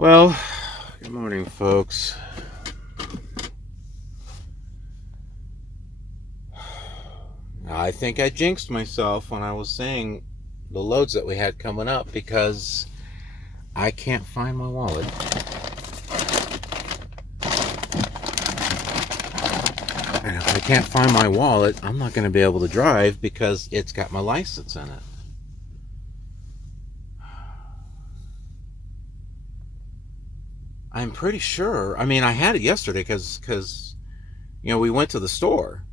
Well, good morning, folks. I think I jinxed myself when I was saying the loads that we had coming up because I can't find my wallet. And if I can't find my wallet, I'm not going to be able to drive because it's got my license in it. I'm pretty sure. I mean, I had it yesterday because we went to the store.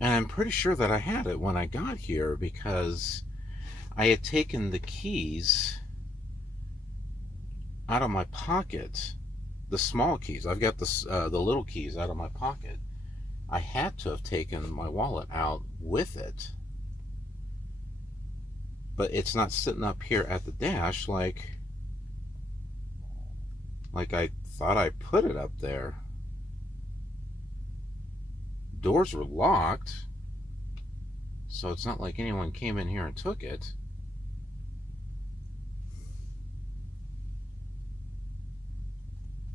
And I'm pretty sure that I had it when I got here because I had taken the keys out of my pocket, the small keys. I've got the little keys out of my pocket. I had to have taken my wallet out with it, but it's not sitting up here at the dash like I thought I put it up there. Doors were locked, so it's not like anyone came in here and took it.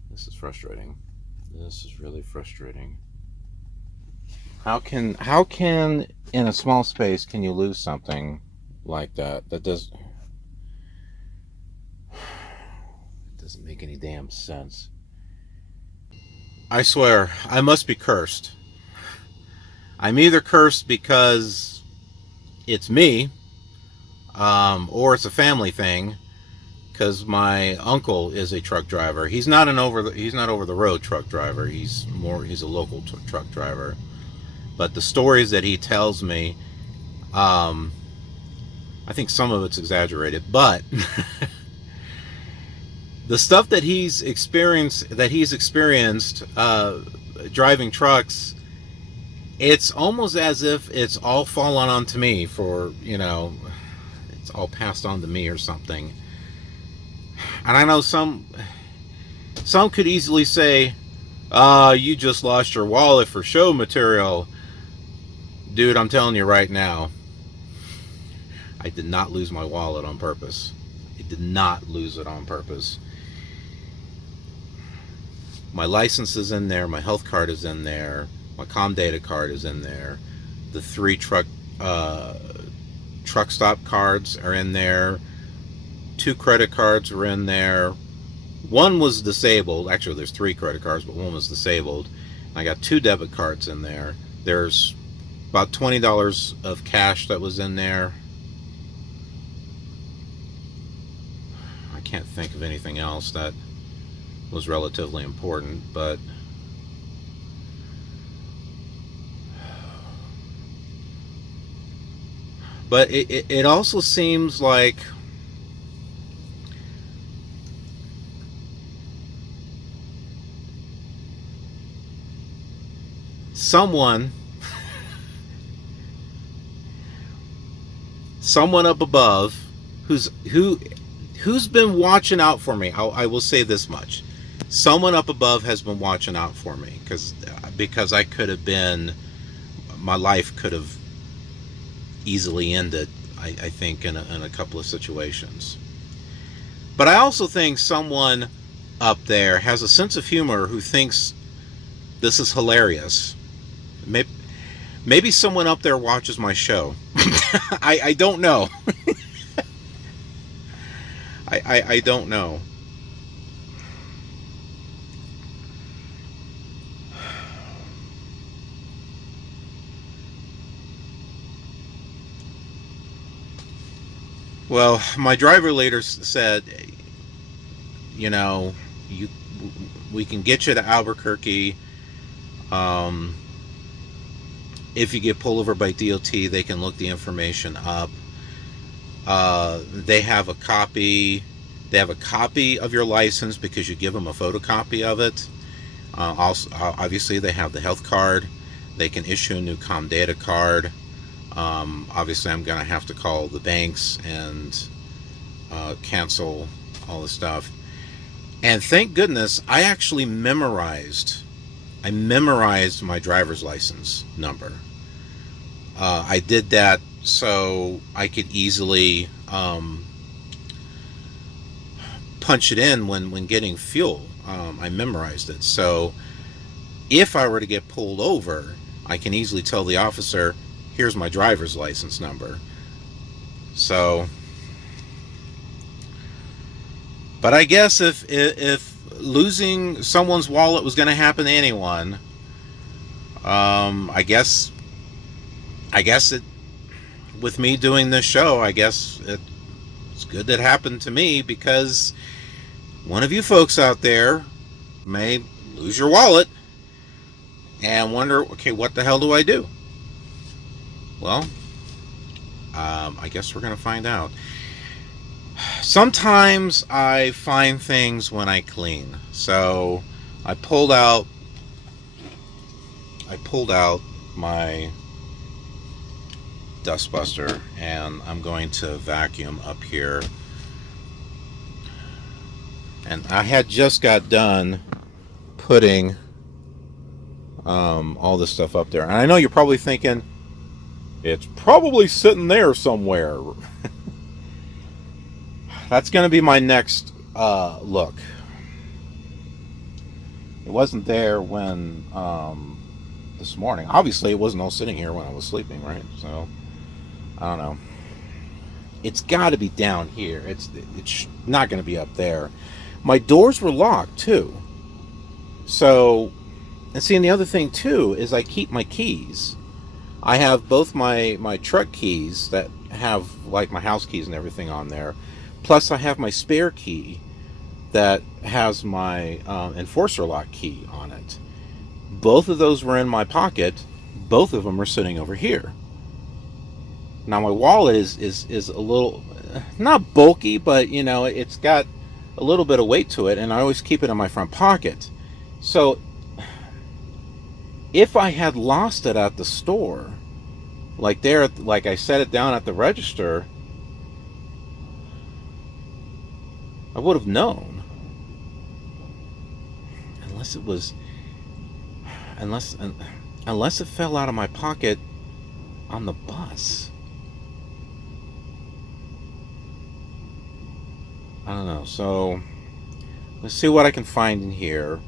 This is frustrating. This is really frustrating. How can in a small space can you lose something like that? That doesn't make any damn sense. I swear, I must be cursed. I'm either cursed because it's me, or it's a family thing. Because my uncle is a truck driver. He's not over the road truck driver. He's a local truck driver. But the stories that he tells me, I think some of it's exaggerated, but the stuff that he's experienced driving trucks, it's almost as if it's all fallen onto me it's all passed on to me or something. And I know some could easily say, you just lost your wallet for show material. Dude, I'm telling you right now, I did not lose my wallet on purpose. I did not lose it on purpose. My license is in there, my health card is in there, my com data card is in there, the 3 truck stop cards are in there, 2 credit cards were in there. One was disabled. Actually, there's 3 credit cards, but one was disabled. I got 2 debit cards in there. There's about $20 of cash that was in there. I can't think of anything else that was relatively important, but it also seems like someone up above who's been watching out for me. I will say this much: someone up above has been watching out for me because I could have been, my life could have easily ended. I think in a couple of situations. But I also think someone up there has a sense of humor who thinks this is hilarious. Maybe someone up there watches my show. I don't know. I don't know. Well, my driver later said, we can get you to Albuquerque. If you get pulled over by DOT, they can look the information up. They have a copy of your license because you give them a photocopy of it. Also, obviously, they have the health card. They can issue a new com data card. Obviously, I'm going to have to call the banks and cancel all the stuff. And thank goodness, I actually memorized my driver's license number. I did that so I could easily punch it in when getting fuel. I memorized it. So if I were to get pulled over, I can easily tell the officer, here's my driver's license number. So, but I guess if losing someone's wallet was going to happen to anyone, I guess it, with me doing this show, I guess it's good that happened to me, because one of you folks out there may lose your wallet and wonder, okay, what the hell do I do? Well, I guess we're going to find out. Sometimes I find things when I clean. So I pulled out my dustbuster, and I'm going to vacuum up here. And I had just got done putting all this stuff up there. And I know you're probably thinking, it's probably sitting there somewhere. That's going to be my next look. It wasn't there when this morning. Obviously, it wasn't all sitting here when I was sleeping, right? So, I don't know. It's got to be down here. It's not going to be up there. My doors were locked, too. So, and see, and the other thing, too, is I keep my keys. I have both my truck keys that have, like, my house keys and everything on there. Plus, I have my spare key that has my enforcer lock key on it. Both of those were in my pocket. Both of them are sitting over here. Now, my wallet is a little, not bulky, but, you know, it's got a little bit of weight to it, and I always keep it in my front pocket. So, if I had lost it at the store, like I set it down at the register, I would have known. Unless it fell out of my pocket on the bus. I don't know. So let's see what I can find in here.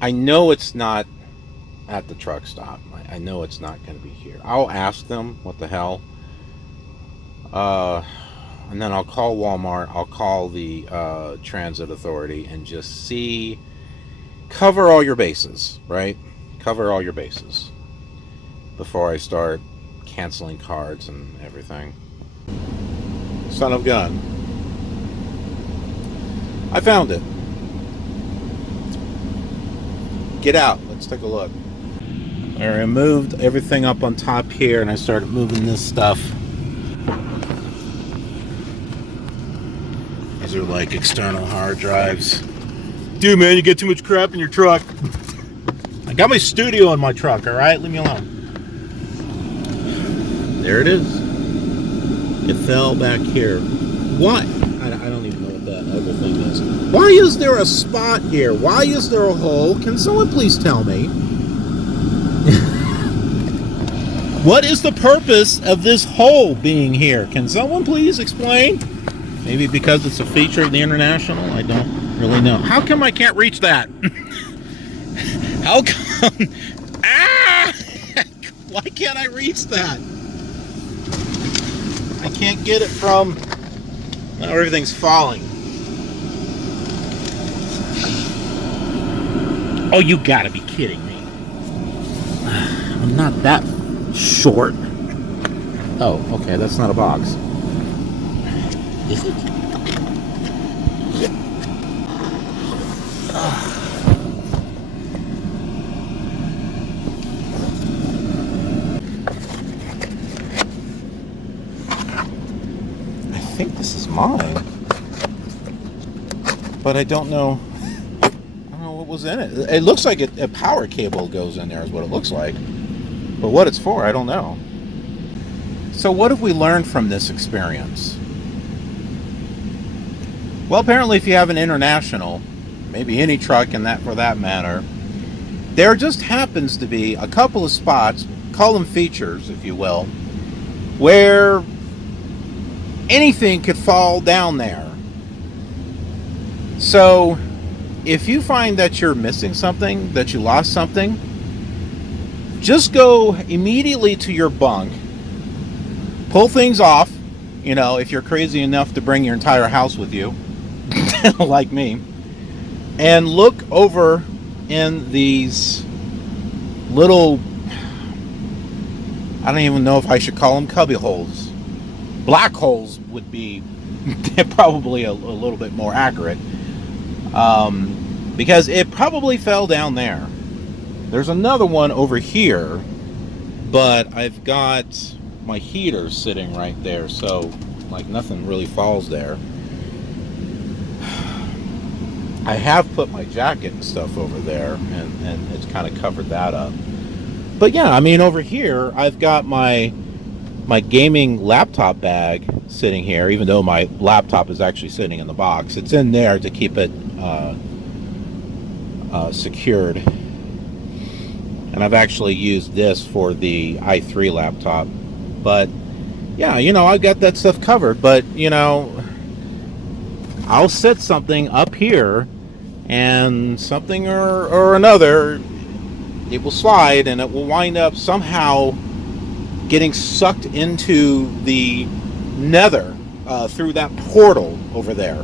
I know it's not at the truck stop. I know it's not going to be here. I'll ask them what the hell. And then I'll call Walmart. I'll call the transit authority and just see. Cover all your bases, right? Cover all your bases before I start canceling cards and everything. Son of gun. I found it. Get out. Let's take a look. I moved everything up on top here, and I started moving this stuff. These are like external hard drives. Dude, man, you get too much crap in your truck. I got my studio in my truck, all right? Leave me alone. There it is. It fell back here. What? I don't even know what that other thing is. Why is there a spot here? Why is there a hole? Can someone please tell me? What is the purpose of this hole being here? Can someone please explain? Maybe because it's a feature of the International? I don't really know. How come I can't reach that? How come? Ah! Why can't I reach that? I can't get it from... Now everything's falling. Oh, you gotta be kidding me. I'm not that short. Oh, okay, that's not a box. Is it? I think this is mine, but I don't know what was in it. It looks like a power cable goes in there is what it looks like, but what it's for, I don't know. So what have we learned from this experience? Well, apparently if you have an International, maybe any truck in that for that matter, there just happens to be a couple of spots, call them features if you will, where anything could fall down there. So if you find that you're missing something, that you lost something, just go immediately to your bunk, pull things off, you know, if you're crazy enough to bring your entire house with you, like me, and look over in these little, I don't even know if I should call them cubby holes. Black holes would be probably a little bit more accurate, because it probably fell down there. There's another one over here, but I've got my heater sitting right there, so like nothing really falls there. I have put my jacket and stuff over there, and it's kind of covered that up. But yeah, I mean, over here I've got my gaming laptop bag sitting here, even though my laptop is actually sitting in the box. It's in there to keep it secured. And I've actually used this for the i3 laptop. But yeah, you know, I've got that stuff covered. But, you know, I'll set something up here, and something or another, it will slide, and it will wind up somehow getting sucked into the nether through that portal over there.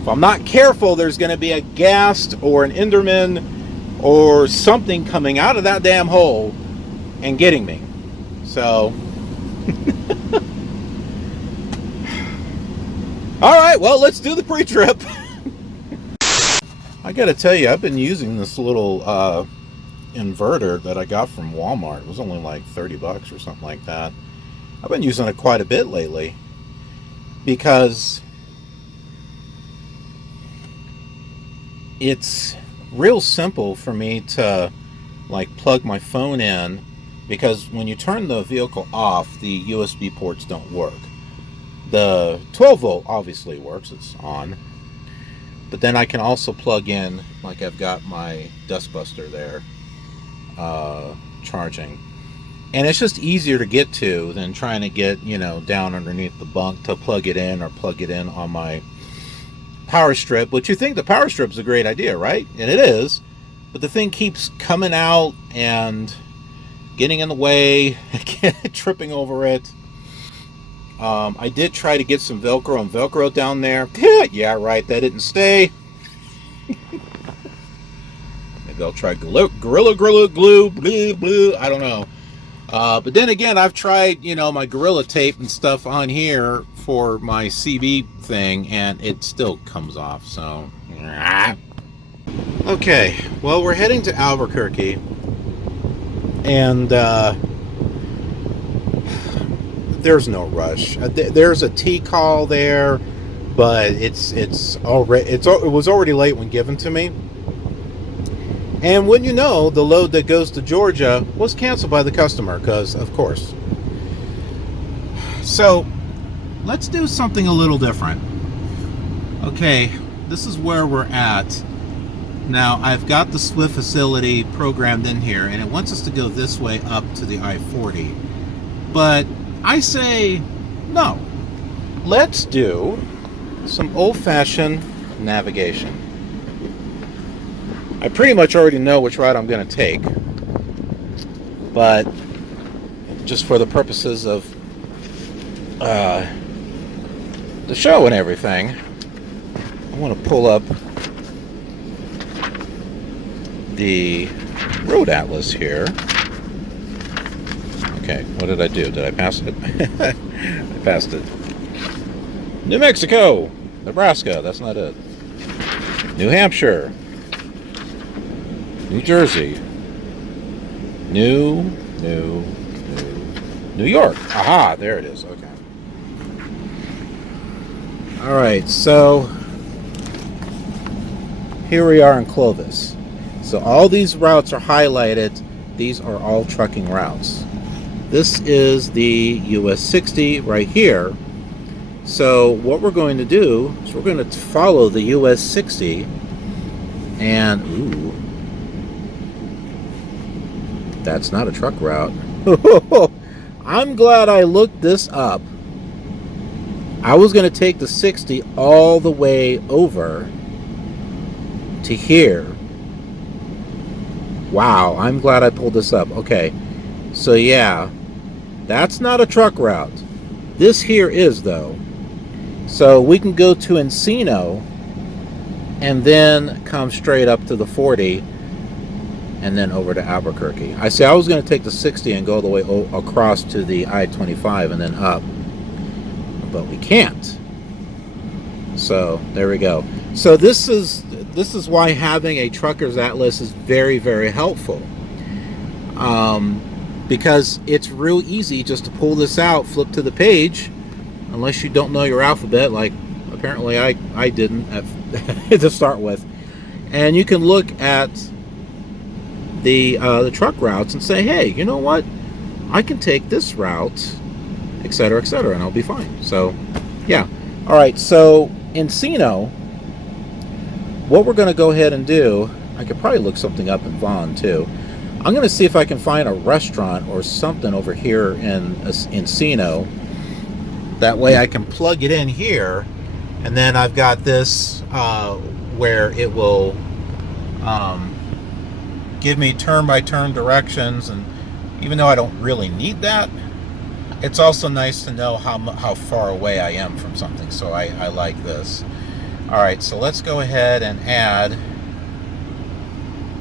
If I'm not careful, there's going to be a ghast or an Enderman or something coming out of that damn hole and getting me. So all right, well, let's do the pre-trip. I gotta tell you, I've been using this little inverter that I got from Walmart. It was only like 30 bucks or something like that. I've been using it quite a bit lately because it's real simple for me to like plug my phone in, because when you turn the vehicle off, the USB ports don't work. The 12 volt obviously works, it's on, but then I can also plug in, like I've got my dustbuster there charging, and it's just easier to get to than trying to get, you know, down underneath the bunk to plug it in, or plug it in on my power strip, which you think the power strip is a great idea, right? And it is, but the thing keeps coming out and getting in the way, tripping over it. I did try to get some Velcro and Velcro down there. Yeah, right, that didn't stay. Maybe I'll try Gorilla Glue, blue, I don't know. But then again, I've tried, you know, my Gorilla Tape and stuff on here for my CB thing, and it still comes off, so. Okay, well, we're heading to Albuquerque, and there's no rush. There's a T call there, but it was already late when given to me. And wouldn't you know, the load that goes to Georgia was canceled by the customer, because of course. So let's do something a little different. Okay, this is where we're at. Now, I've got the Swift facility programmed in here, and it wants us to go this way up to the I-40. But I say, no. Let's do some old-fashioned navigation. I pretty much already know which route I'm going to take, but just for the purposes of the show and everything, I want to pull up the road atlas here. Okay, what did I do? Did I pass it? I passed it. New Mexico, Nebraska, that's not it. New Hampshire, New Jersey, New York. Aha, there it is. Okay. All right, so here we are in Clovis. So all these routes are highlighted. These are all trucking routes. This is the US 60 right here. So what we're going to do is we're going to follow the US 60, and ooh, that's not a truck route. I'm glad I looked this up. I was going to take the 60 all the way over to here. Wow, I'm glad I pulled this up. Okay, so yeah, that's not a truck route. This here is, though. So we can go to Encino and then come straight up to the 40 and then over to Albuquerque. I was going to take the 60 and go all the way across to the I-25 and then up, but we can't. So there we go. So this is why having a trucker's atlas is very, very helpful, because it's real easy just to pull this out, flip to the page, unless you don't know your alphabet, like apparently I didn't to start with, and you can look at the truck routes and say, hey, you know what, I can take this route, etc., etc., and I'll be fine. So yeah. All right, so Encino, what we're going to go ahead and do, I could probably look something up in Vaughn too. I'm going to see if I can find a restaurant or something over here in Encino. That way I can plug it in here, and then I've got this where it will give me turn-by-turn directions, and even though I don't really need that, it's also nice to know how far away I am from something, so I like this. Alright, so let's go ahead and add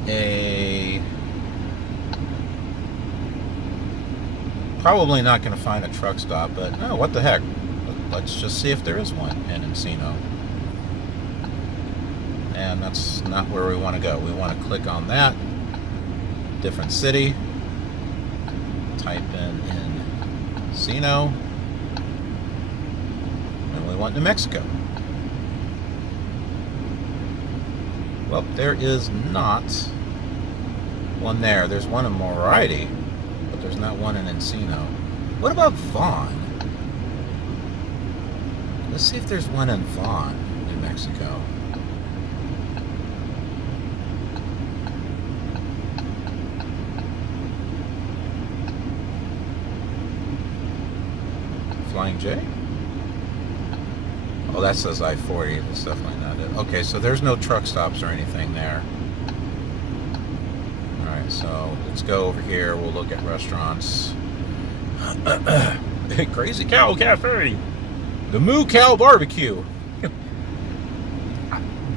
a... Probably not going to find a truck stop, but no, what the heck. Let's just see if there is one in Encino. And that's not where we want to go. We want to click on that. Different city. Type in Encino. And we want New Mexico. Well, there is not one there. There's one in Moriarty, but there's not one in Encino. What about Vaughn? Let's see if there's one in Vaughn, New Mexico. Flying J? Oh, that says I-40. That's definitely not it. Okay, so there's no truck stops or anything there. Alright, so let's go over here. We'll look at restaurants. Crazy Cow Cafe. The Moo Cow Barbecue.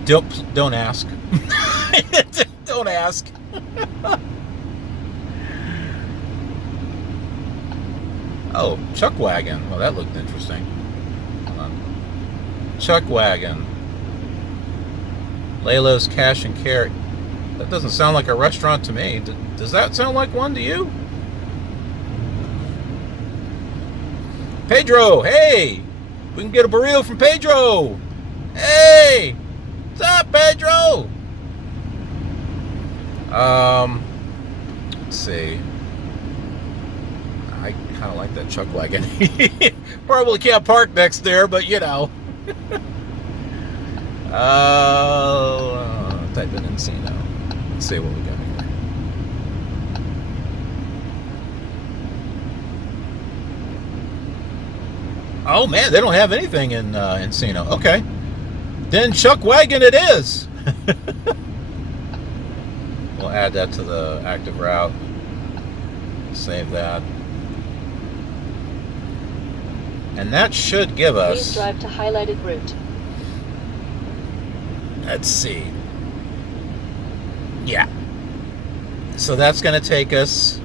Don't ask. Don't ask. Oh, Chuck Wagon. Well, that looked interesting. Hold on. Chuck Wagon. Lalo's Cash and Carry. That doesn't sound like a restaurant to me. Does that sound like one to you? Pedro, hey! We can get a burrito from Pedro! Hey! What's up, Pedro? Let's see. I kind of like that Chuck Wagon. Probably can't park next there, but you know. Type in Encino. Let's see what we got here. Oh man, they don't have anything in Encino. Okay, then Chuck Wagon it is. We'll add that to the active route. Save that. And that should give us... Please drive to highlighted route. Let's see. Yeah. So that's going to take us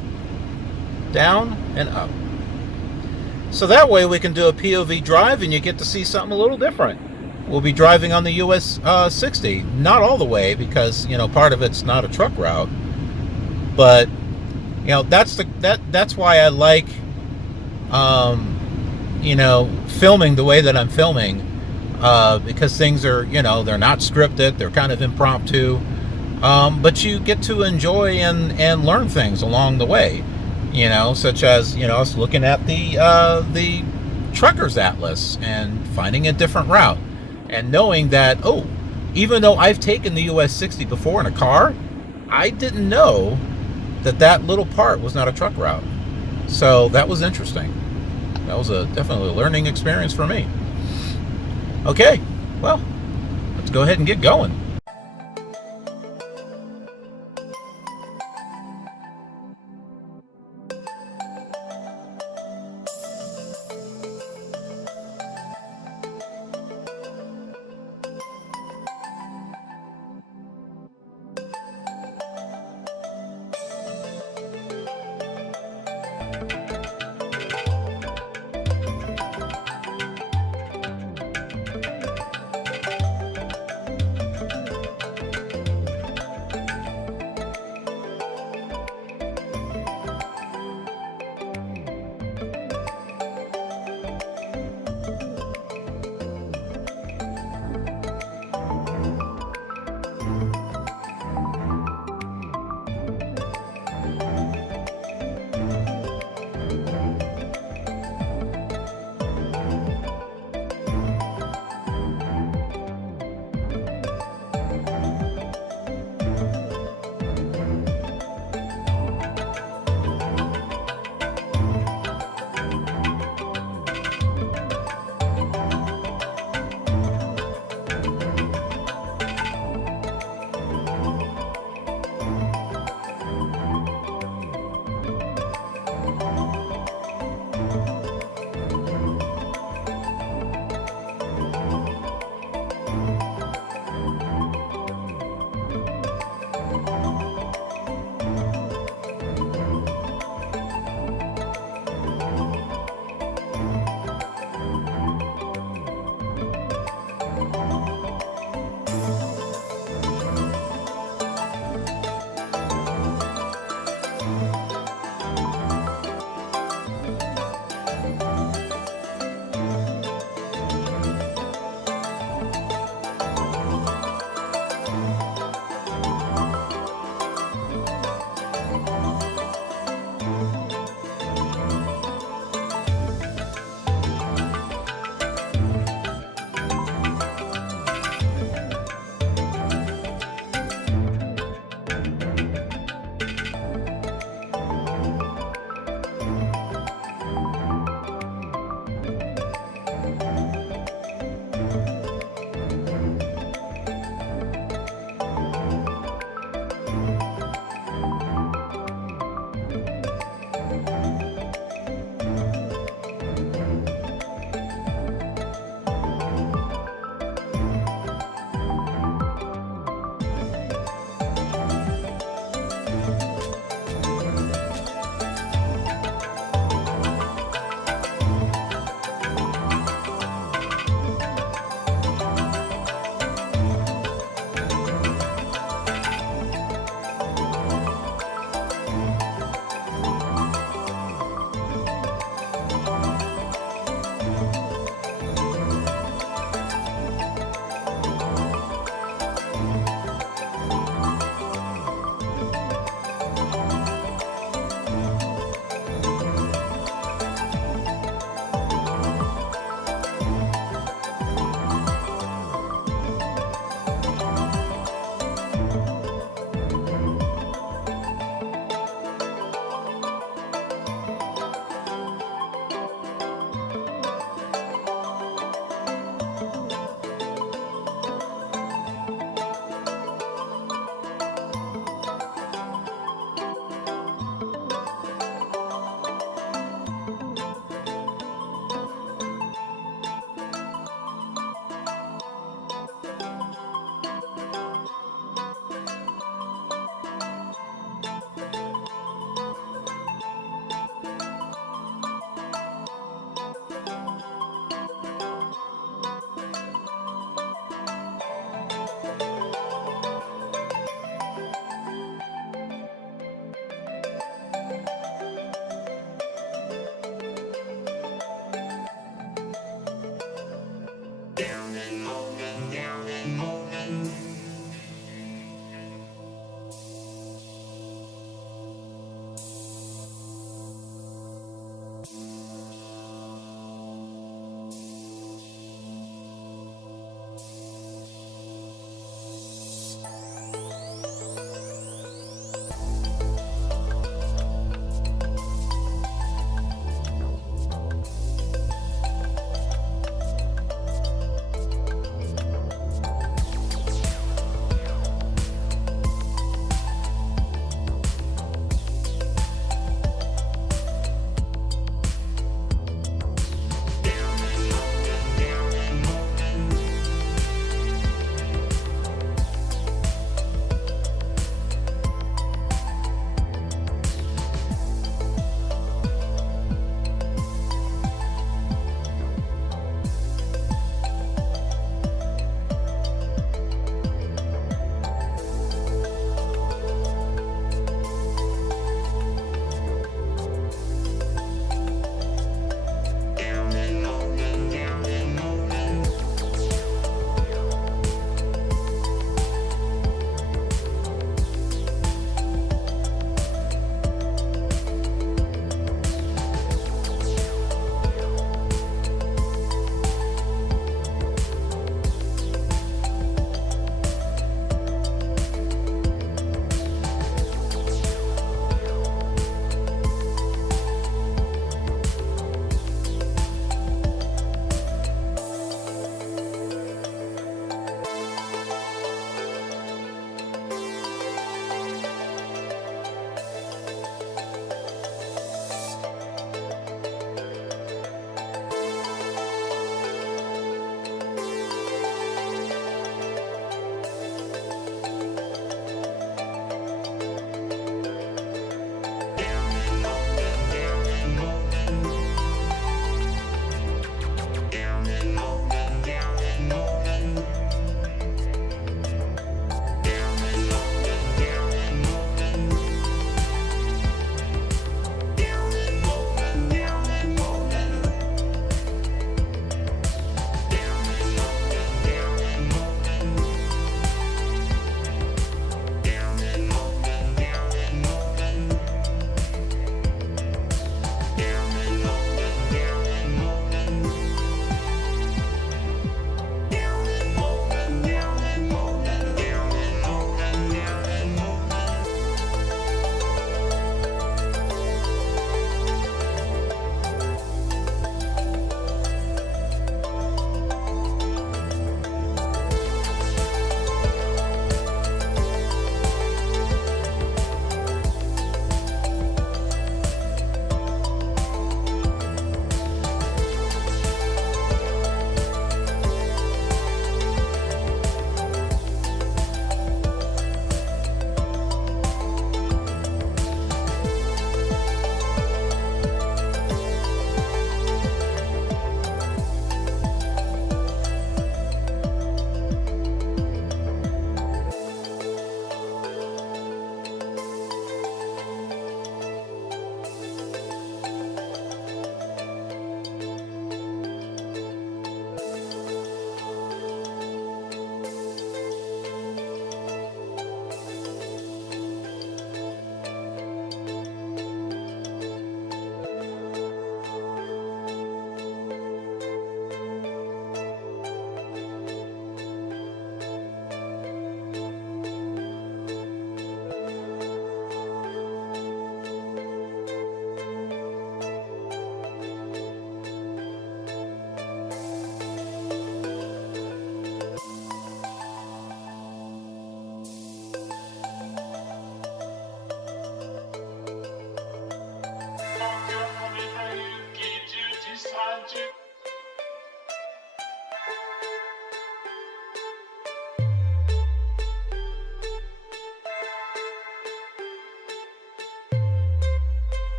down and up. So that way we can do a POV drive and you get to see something a little different. We'll be driving on the US 60. Not all the way because, you know, part of it's not a truck route. But, you know, that's why I like... you know, filming the way that I'm filming, because things are, you know, they're not scripted, they're kind of impromptu, but you get to enjoy and learn things along the way, you know, such as, you know, I was looking at the Trucker's Atlas and finding a different route and knowing that, oh, even though I've taken the US 60 before in a car, I didn't know that that little part was not a truck route. So that was interesting. That was definitely a learning experience for me. Okay, well, let's go ahead and get going.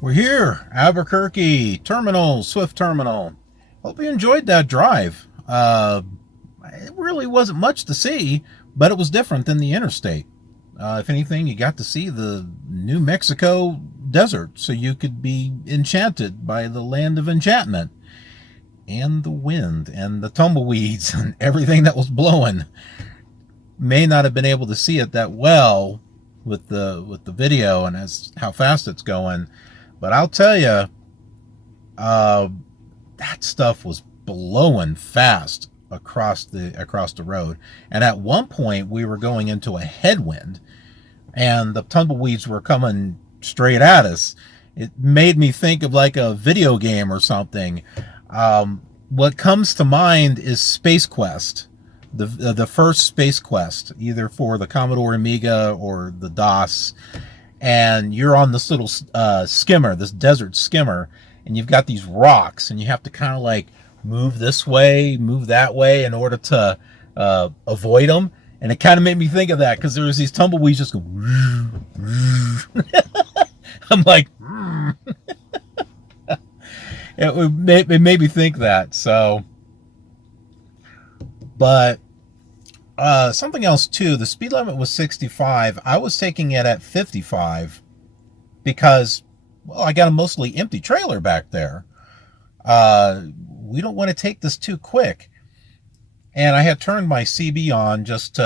We're here, Albuquerque Terminal, Swift Terminal. Hope you enjoyed that drive. It really wasn't much to see, but it was different than the interstate. If anything, you got to see the New Mexico desert, so you could be enchanted by the land of enchantment and the wind and the tumbleweeds and everything that was blowing. May not have been able to see it that well with the video and as how fast it's going, but I'll tell you, uh, that stuff was blowing fast across the road. And at one point, we were going into a headwind, and the tumbleweeds were coming straight at us. It made me think of like a video game or something. What comes to mind is Space Quest, the first Space Quest, either for the Commodore Amiga or the DOS. And you're on this little skimmer, this desert skimmer, and you've got these rocks, and you have to kind of like move this way, move that way in order to avoid them. And it kind of made me think of that because there was these tumbleweeds just go. I'm like, it made me think that. So, but something else too. The speed limit was 65. I was taking it at 55 because, well, I got a mostly empty trailer back there. We don't want to take this too quick. And I had turned my CB on just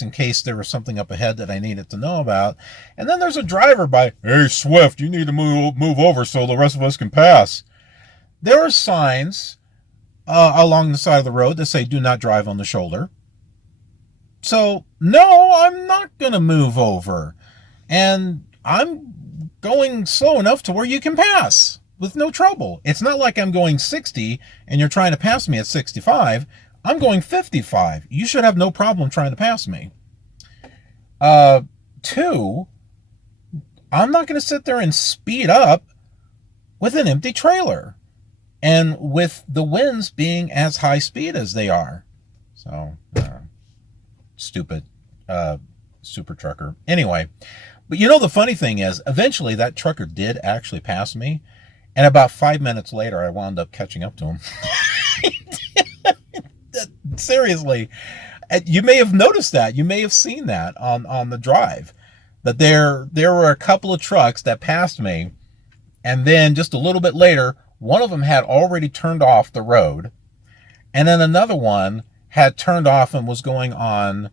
in case there was something up ahead that I needed to know about. And then there's a driver by. Hey, Swift, you need to move over so the rest of us can pass. There are signs along the side of the road that say do not drive on the shoulder. So, no, I'm not going to move over. And I'm going slow enough to where you can pass with no trouble. It's not like I'm going 60 and you're trying to pass me at 65. I'm going 55. You should have no problem trying to pass me. Two, I'm not going to sit there and speed up with an empty trailer and with the winds being as high speed as they are. So, stupid super trucker. Anyway, but you know the funny thing is, eventually that trucker did actually pass me, and about 5 minutes later, I wound up catching up to him. Seriously, you may have noticed that. You may have seen that on the drive, that there were a couple of trucks that passed me, and then just a little bit later, one of them had already turned off the road, and then another one had turned off and was going on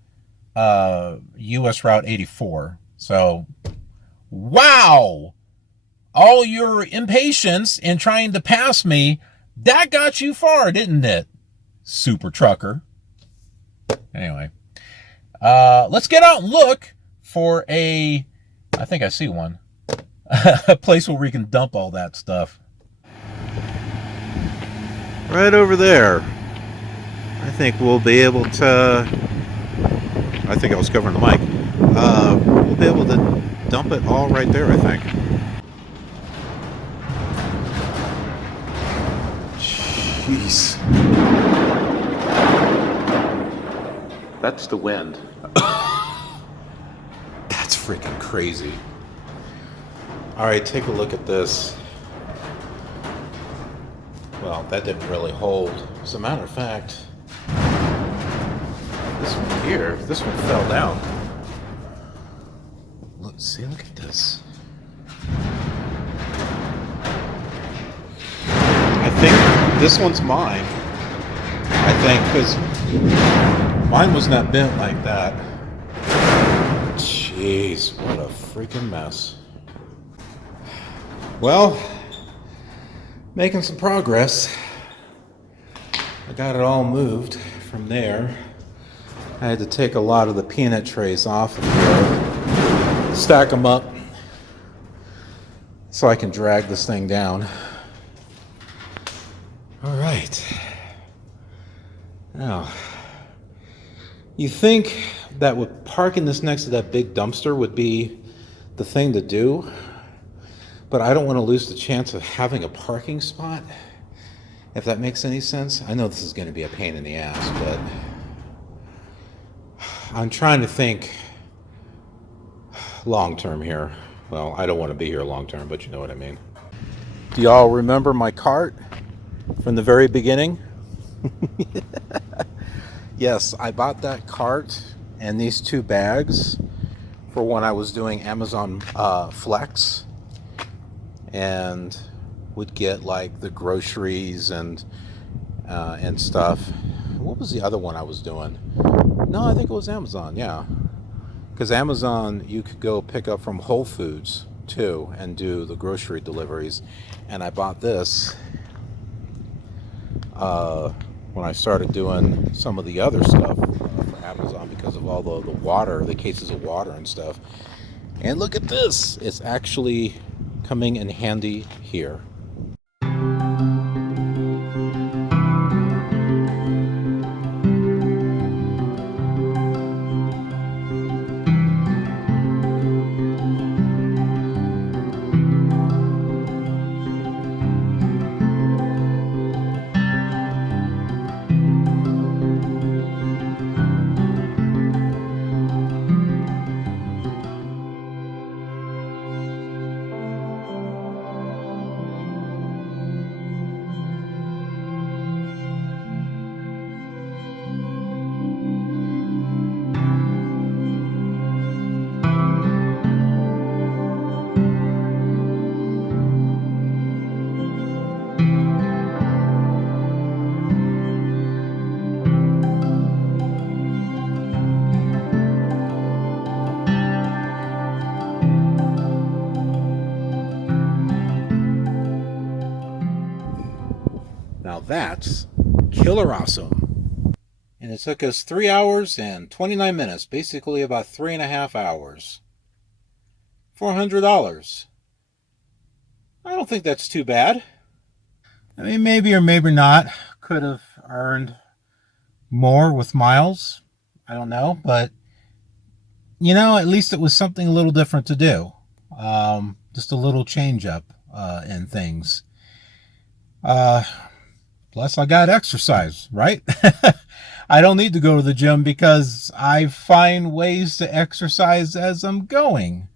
US Route 84. So, wow! All your impatience in trying to pass me, that got you far, didn't it? Super trucker. Anyway, let's get out and look for I think I see one, a place where we can dump all that stuff. Right over there. I think we'll be able to. I think I was covering the mic. We'll be able to dump it all right there, I think. Jeez. That's the wind. That's freaking crazy. All right, take a look at this. Well, that didn't really hold. As a matter of fact, this one here, this one fell down. Look at this. I think this one's mine. I think, because mine was not bent like that. Jeez, what a freaking mess. Well, making some progress. I got it all moved from there. I had to take a lot of the peanut trays off of here, stack them up so I can drag this thing down. All right. Now, you think that with parking this next to that big dumpster would be the thing to do, but I don't want to lose the chance of having a parking spot, if that makes any sense. I know this is going to be a pain in the ass, but I'm trying to think long term here. Well, I don't want to be here long term, but you know what I mean. Do y'all remember my cart from the very beginning? Yes, I bought that cart and these 2 bags for when I was doing Amazon Flex, and would get like the groceries and stuff. What was the other one I was doing? No, I think it was Amazon. Yeah, because Amazon, you could go pick up from Whole Foods too and do the grocery deliveries. And I bought this when I started doing some of the other stuff for Amazon because of all the water, the cases of water and stuff. And look at this, it's actually coming in handy here. Now that's killer awesome. And it took us 3 hours and 29 minutes, basically about 3.5 hours. $400. I don't think that's too bad. I mean, maybe or maybe not. Could have earned more with miles. I don't know, but you know, at least it was something a little different to do. Just a little change up in things. Plus, I got exercise, right? I don't need to go to the gym because I find ways to exercise as I'm going.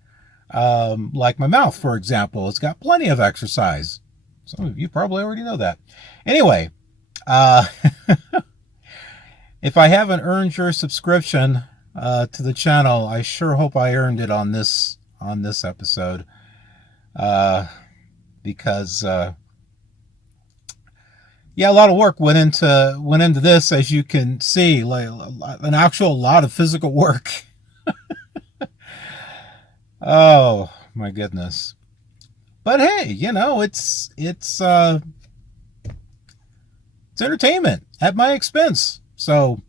Like my mouth, for example, it's got plenty of exercise. Some of you probably already know that. Anyway, if I haven't earned your subscription to the channel, I sure hope I earned it on this episode, because yeah, a lot of work went into this, as you can see, like an actual lot of physical work. Oh my goodness. But hey, you know, it's entertainment at my expense. So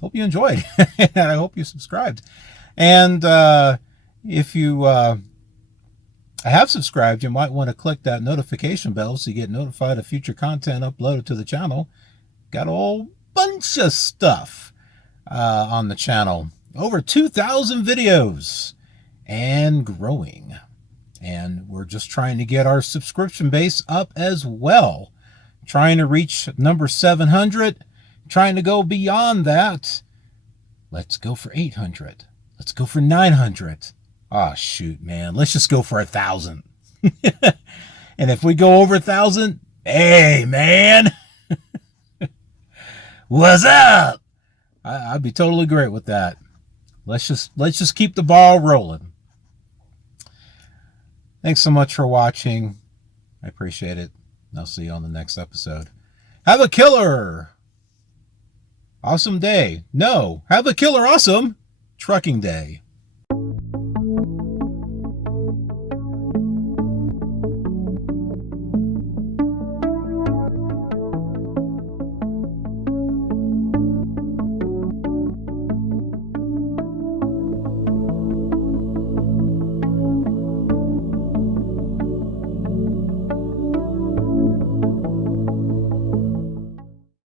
hope you enjoyed, and I hope you subscribed. And if you have subscribed, you might want to click that notification bell so you get notified of future content uploaded to the channel. Got a whole bunch of stuff on the channel. Over 2,000 videos and growing. And we're just trying to get our subscription base up as well. Trying to reach number 700. Trying to go beyond that. Let's go for 800. Let's go for 900. Oh, shoot, man. Let's just go for 1,000. And if we go over 1,000, hey, man. What's up? I'd be totally great with that. Let's just keep the ball rolling. Thanks so much for watching. I appreciate it. I'll see you on the next episode. Have a killer awesome day. No, have a killer awesome trucking day.